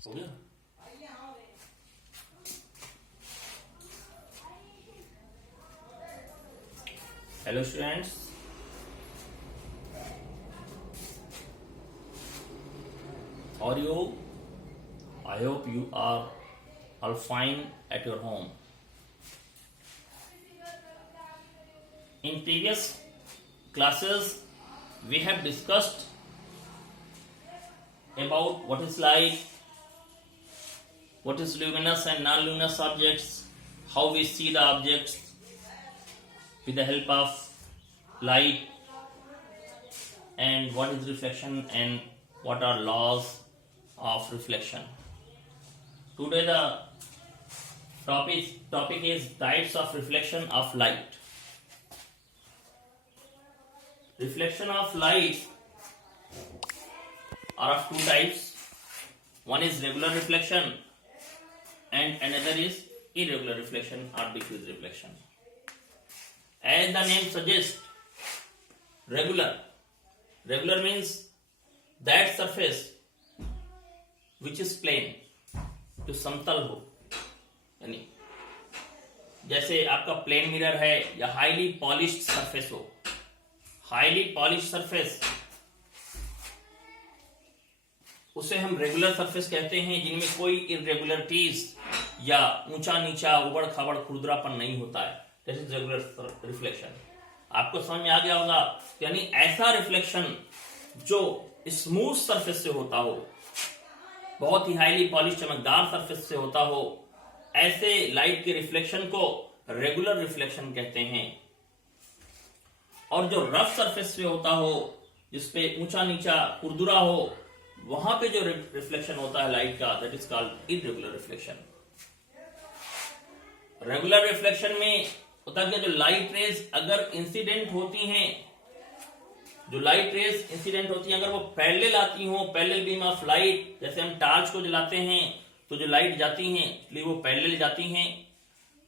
हो गया। Hello students, how are you? I hope you are all fine at your home. In previous classes we have discussed about what is light, what is luminous and non-luminous objects, how we see the objects with the help of light, and what is reflection and what are laws of reflection. Today the topic is types of reflection of light. Reflection of light are of two types. One is regular reflection and another is irregular reflection or diffuse reflection. As the name suggests, regular means that surface which is plane, जो समतल हो, यानी जैसे आपका plane mirror है या highly polished surface हो. Highly polished surface उसे हम रेगुलर सरफेस कहते हैं, जिनमें कोई इरेगुलरिटीज या ऊंचा नीचा उबड़ खाबड़ खुरदरापन नहीं होता है. This is regular reflection. आपको समझ में आ गया होगा. यानी ऐसा रिफ्लेक्शन जो स्मूथ सरफेस से होता हो, बहुत ही हाईली पॉलिश चमकदार सरफेस से होता हो, ऐसे लाइट के रिफ्लेक्शन को रेगुलर रिफ्लेक्शन कहते हैं. और जो रफ सरफेस से होता हो, जिसपे ऊंचा नीचा खुरदुरा हो, वहां पे जो रिफ्लेक्शन होता है लाइट का, that is called irregular reflection. Regular reflection में होता है कि जो लाइट रेज अगर इंसिडेंट होती हैं, अगर वो पैरेलल आती हो, पैरेलल बीम ऑफ लाइट, जैसे हम टॉर्च को जलाते हैं तो जो लाइट जाती हैं इसलिए वो पैरेलल जाती हैं,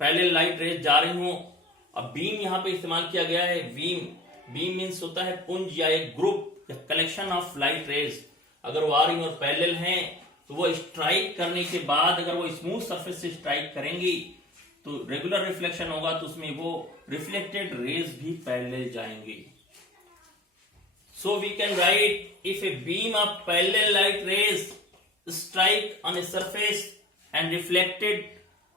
पैरेलल लाइट रेज जा रही हो. अब बीम यहाँ पे इस्तेमाल किया गया है. बीम मीन्स होता है पुंज या एक ग्रुप या कलेक्शन ऑफ लाइट रेज. अगर वो आ रही और पैरेलल हैं तो वो स्ट्राइक करने के बाद अगर वो स्मूथ सरफेस से स्ट्राइक करेंगी तो रेगुलर रिफ्लेक्शन होगा, तो उसमें वो रिफ्लेक्टेड रेज भी पैरेलल जाएंगी. So we can write, if a beam of parallel light rays strike on a surface and reflected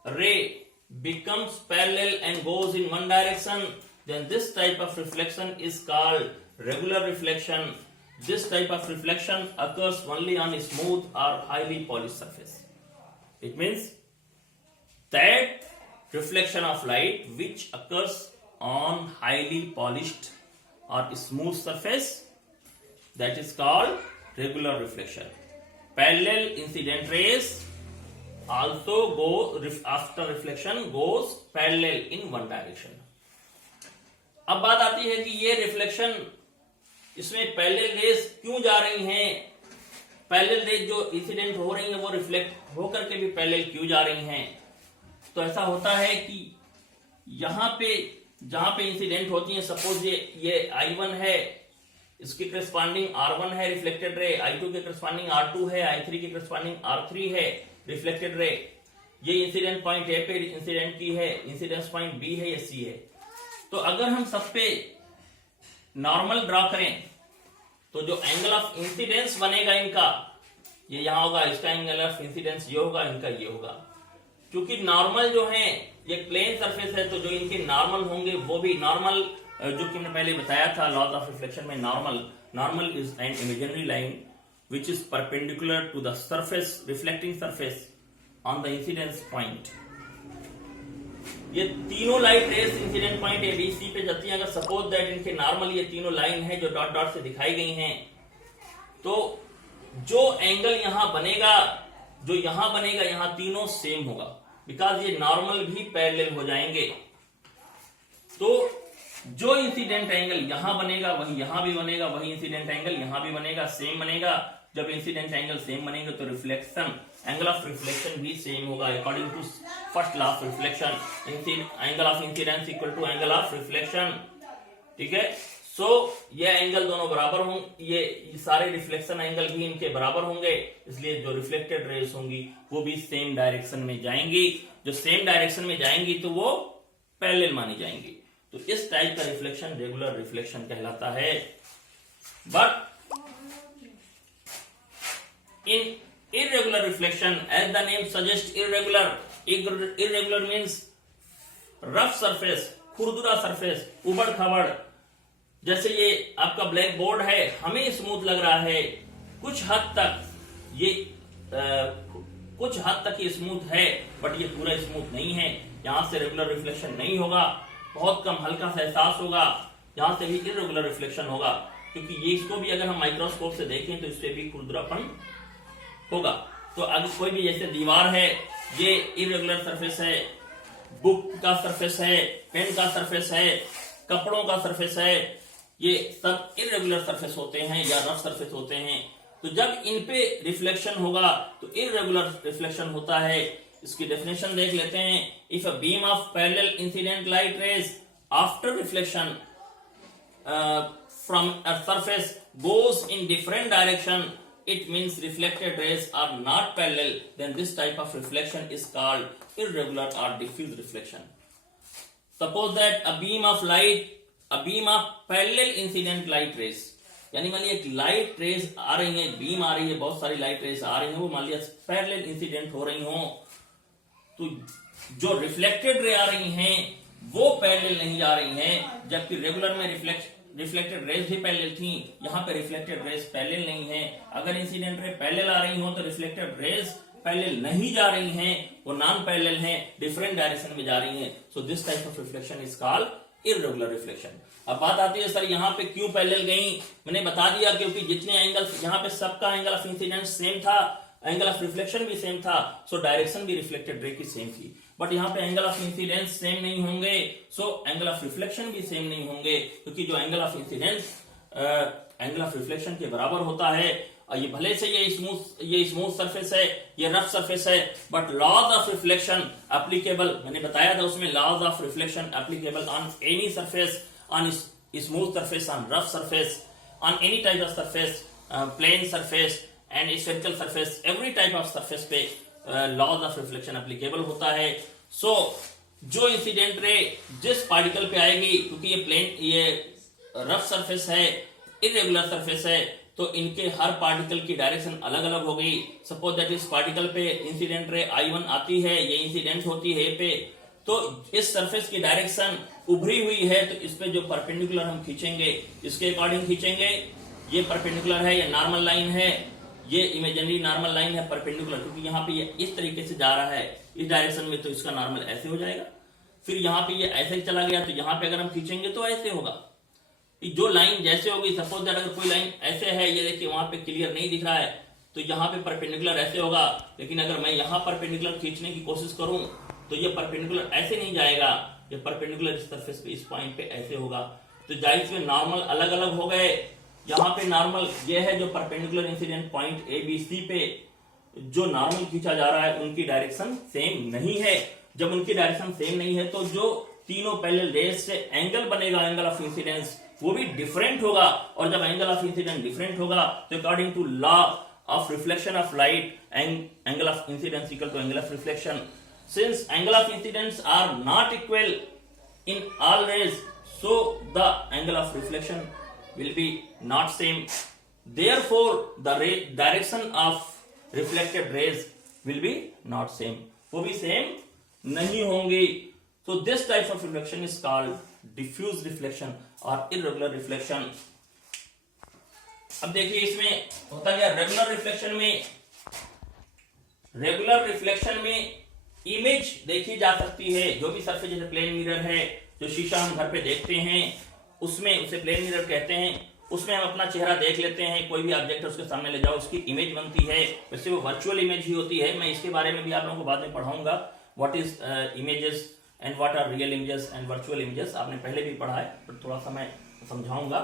ray becomes parallel and goes in one direction, then this type of reflection is called regular reflection. This type of reflection occurs only on a smooth or highly polished surface. It means that reflection of light which occurs on highly polished or smooth surface, that is called regular reflection. Parallel incident rays also go after reflection goes parallel in one direction. अब बात आती है कि ये reflection, इसमें parallel raise क्यों जा रही हैं, पैरेलल रेज जो इंसिडेंट हो रही हैं वो रिफ्लेक्ट होकर के भी पैरेलल क्यों जा रही हैं. तो ऐसा होता है कि यहां पे जहां पे इंसिडेंट होती है, सपोज ये I1 है, इसके करस्पॉन्डिंग R1 है रिफ्लेक्टेड रे, I2 के करस्पॉन्डिंग R2 है, I3 के करस्पॉन्डिंग R3 है रिफ्लेक्टेड रे. ये इंसिडेंट पॉइंट A पे इंसिडेंट की है, इंसिडेंस पॉइंट B है या C है. तो अगर हम सब पे नॉर्मल ड्रॉ करें तो जो एंगल ऑफ इंसिडेंस बनेगा इनका, ये यहां होगा, इसका एंगल ऑफ इंसिडेंस ये होगा, इनका ये होगा. क्योंकि नॉर्मल जो है ये प्लेन सरफेस है, तो जो इनके नॉर्मल होंगे वो भी नॉर्मल, जो कि हमने पहले बताया था लॉज ऑफ रिफ्लेक्शन में, normal is an imaginary line which is perpendicular to the surface, reflecting surface on the incidence point. ये तीनों light rays incident point A B C पे जाती हैं. अगर सपोज दैट इनके नॉर्मल ये तीनों लाइन है जो डॉट डॉट से दिखाई गई हैं, तो जो एंगल यहां बनेगा, जो यहां बनेगा, यहां तीनों सेम होगा, बिकॉज ये नॉर्मल भी पैरेलल हो जाएंगे. तो जो इंसिडेंट एंगल यहां बनेगा वही यहां भी बनेगा, वही इंसिडेंट एंगल यहां भी बनेगा, सेम बनेगा. जब इंसिडेंट एंगल सेम बनेंगे तो रिफ्लेक्शन, एंगल ऑफ रिफ्लेक्शन भी सेम होगा. According to first law of reflection, angle of incidence equal to angle of reflection. ठीक है. सो ये एंगल दोनों बराबर होंगे, ये सारे रिफ्लेक्शन एंगल भी इनके बराबर होंगे, इसलिए जो रिफ्लेक्टेड रेज होंगी वो भी सेम डायरेक्शन में जाएंगी। जो सेम डायरेक्शन में जाएंगी तो वो पैरेलल मानी जाएंगी। तो इस टाइप का रिफ्लेक्शन रेगुलर रिफ्लेक्शन कहलाता है। But in irregular reflection, as the name suggests, irregular means rough surface, खुरदुरा सरफेस, उबड़ खाबड़। जैसे ये आपका ब्लैक बोर्ड है, हमें स्मूथ लग रहा है, कुछ हद तक ये स्मूथ है, बट ये पूरा स्मूथ नहीं है। यहां से रेगुलर रिफ्लेक्शन नहीं होगा, बहुत कम हल्का सा एहसास होगा। यहां से भी इरेगुलर रिफ्लेक्शन होगा, क्योंकि ये इसको भी अगर हम माइक्रोस्कोप से देखें तो इससे भी खुरदुरापन होगा। तो अगर कोई भी जैसे दीवार है, ये इरेगुलर सरफेस है, बुक का सरफेस है, पेन का सरफेस है, कपड़ों का सरफेस है, ये सब इरेगुलर सरफेस होते हैं या रफ सरफेस होते हैं। तो जब इन पे रिफ्लेक्शन होगा तो इरेगुलर रिफ्लेक्शन होता है। इसकी डेफिनेशन देख लेते हैं। If a beam of parallel incident light rays after reflection from a surface goes in different direction, it means reflected rays are not parallel, then this type of reflection is called irregular or diffuse reflection. Suppose that a beam of parallel incident light rays, यानी मान लिया एक light rays आ रही है, beam आ रही है, बहुत सारी लाइट रेज आ रही है, वो मान लिया पैरेलल इंसिडेंट हो रही हो, तो जो रिफ्लेक्टेड रे आ रही हैं वो पैरेलल नहीं जा रही हैं, जबकि रेगुलर में रिफ्लेक्टेड रेज भी पैरेलल थी, यहाँ पे रिफ्लेक्टेड रेज पैरेलल नहीं है। अगर इंसिडेंट रे पैरेलल आ रही हो तो रिफ्लेक्टेड रेज पैरेलल नहीं जा रही हैं, वो नॉन पैरेलल हैं, डिफरेंट डायरेक्शन में जा रही हैं। So this type of reflection is called irregular reflection. अब बात आती है सर यहाँ पे क्यों पैरेलल गई? मैंने बता दिया क्योंकि जितने एंगल यहाँ पे सबका एंगल ऑफ इंसिडेंस सेम था, एंगल ऑफ रिफ्लेक्शन भी सेम था, सो डायरेक्शन भी रिफ्लेक्टेड रे की सेम थी। बट यहाँ पे एंगल ऑफ इंसिडेंस सेम नहीं होंगे, सो एंगल ऑफ रिफ्लेक्शन भी सेम नहीं होंगे, क्योंकि जो angle of incidence angle of reflection के बराबर होता है। ये भले से ये स्मूथ सरफेस है, ये रफ सरफेस है, but laws of reflection applicable, मैंने बताया था उसमें, laws of reflection applicable on any surface, on smooth surface, on rough surface, on any type of surface, plane surface and spherical surface, every type of surface पे laws of reflection applicable होता है। सो जो incident ray जिस particle पे आएगी, क्योंकि ये rough surface है, इरेगुलर सरफेस है, तो इनके हर पार्टिकल की डायरेक्शन अलग अलग हो गई। सपोज दैट इस पार्टिकल पे इंसिडेंट रे I1 आती है, ये इंसिडेंट होती है पे, तो इस सरफेस की डायरेक्शन उभरी हुई है, तो इस पे जो परपेंडिकुलर हम खींचेंगे इसके अकॉर्डिंग खींचेंगे। ये परपेंडिकुलर है, ये नॉर्मल लाइन है, ये इमेजिनरी नॉर्मल लाइन है परपेंडिकुलर, क्योंकि यहाँ पे ये इस तरीके से जा रहा है इस डायरेक्शन में, तो इसका नॉर्मल ऐसे हो जाएगा। फिर यहाँ पे ये ऐसे ही चला गया, तो यहाँ पे अगर हम खींचेंगे तो ऐसे होगा। जो लाइन जैसे होगी, सपोज दैट अगर कोई लाइन ऐसे है, ये देखिए वहां पे क्लियर नहीं दिख रहा है, तो यहाँ पे परपेंडिकुलर ऐसे होगा। लेकिन अगर मैं यहाँ परपेंडिकुलर खींचने की कोशिश करूं तो ये परपेंडिकुलर ऐसे नहीं जाएगा, ये परपेंडिकुलर इस सरफेस पे, इस पॉइंट पे ऐसे होगा। तो जाहिर से नॉर्मल अलग अलग हो गए। यहाँ पे नॉर्मल ये है जो परपेंडिकुलर इंसिडेंट पॉइंट ABC पे जो नॉर्मल खींचा जा रहा है, उनकी डायरेक्शन सेम नहीं है। जब उनकी डायरेक्शन सेम नहीं है तो जो तीनों पैरेलल रेज से एंगल बनेगा, एंगल ऑफ इंसिडेंस, वो भी डिफरेंट होगा। और जब एंगल ऑफ इंसिडेंस डिफरेंट होगा तो according to law of reflection of light, angle of incidence equal to angle of reflection. Since angle of incidence are not equal in all rays, so the angle of reflection will be not same. Therefore, the direction of reflected rays will be not same. वो भी same नहीं होंगी. So this type of reflection is called diffuse reflection or irregular reflection. अब देखिए इसमें होता क्या, regular reflection में इमेज देखी जा सकती है। जो भी सरफेस, जैसे प्लेन मिरर है, जो शीशा हम घर पे देखते हैं, उसमें उसे प्लेन मिरर कहते हैं। उसमें हम अपना चेहरा देख लेते हैं, कोई भी ऑब्जेक्ट उसके सामने ले जाओ, उसकी इमेज बनती है। वैसे वो वर्चुअल इमेज ही होती है। मैं इसके बारे में भी आप लोगों को बाद में पढ़ाऊंगा, what is images and what are real images and virtual images. आपने पहले भी पढ़ा है, पर थोड़ा सा मैं समझाऊंगा।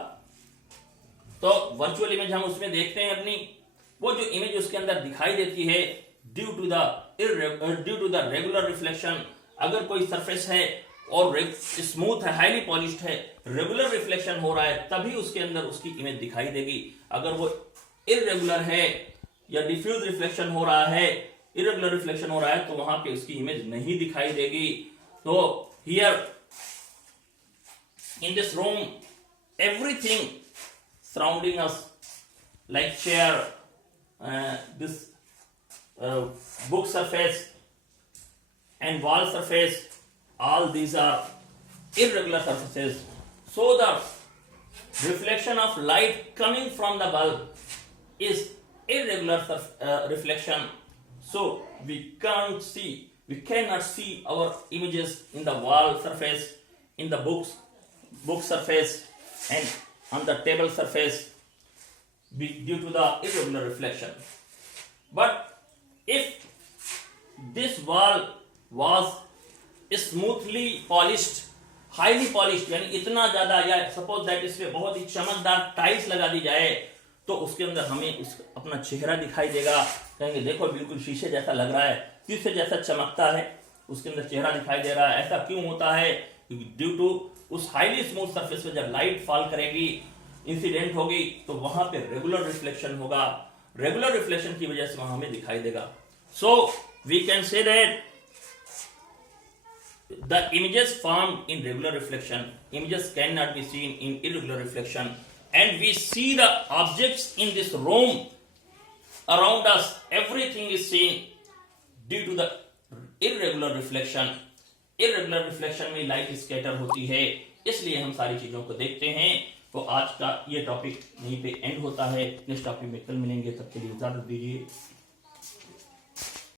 तो वर्चुअल इमेज हम उसमें देखते हैं अपनी, वो जो इमेज उसके अंदर दिखाई देती है due to the regular reflection. अगर कोई सरफेस है और स्मूथ है, हाईली पॉलिश्ड है, रेगुलर रिफ्लेक्शन हो रहा है, तभी उसके अंदर उसकी इमेज दिखाई देगी। अगर वो इररेगुलर है या डिफ्यूज रिफ्लेक्शन हो रहा है, इरेगुलर रिफ्लेक्शन हो रहा है, तो वहां पे उसकी इमेज नहीं दिखाई देगी। तो here in this room everything surrounding us like chair, this book surface and wall surface, all these are irregular surfaces. So the reflection of light coming from the bulb is irregular reflection. So we cannot see our images in the wall surface, in the book surface and on the table surface due to the irregular reflection. But if this wall was smoothly polished, highly polished, यानी इतना ज्यादा, या suppose that इस पे बहुत ही चमकदार tiles लगा दी जाए, तो उसके अंदर हमें अपना चेहरा दिखाई देगा। कहेंगे देखो बिल्कुल शीशे जैसा लग रहा है, शीशे जैसा चमकता है, उसके अंदर चेहरा दिखाई दे रहा है। ऐसा क्यों होता है? ड्यू टू उस हाईली स्मूथ सरफेस पे जब लाइट फॉल करेगी, इंसिडेंट होगी, तो वहां पे रेगुलर रिफ्लेक्शन होगा। रेगुलर रिफ्लेक्शन की वजह से वहां हमें दिखाई देगा। So we can say that the images formed in regular reflection, images cannot be seen in irregular reflection, and we see the objects in this room around us, everything is seen due to the irregular reflection. irregular reflection में light scatter होती है, इसलिए हम सारी चीजों को देखते हैं। तो आज का ये टॉपिक यहीं पे एंड होता है। नेक्स्ट टॉपिक में कल मिलेंगे, तब के लिए इजाजत दीजिए।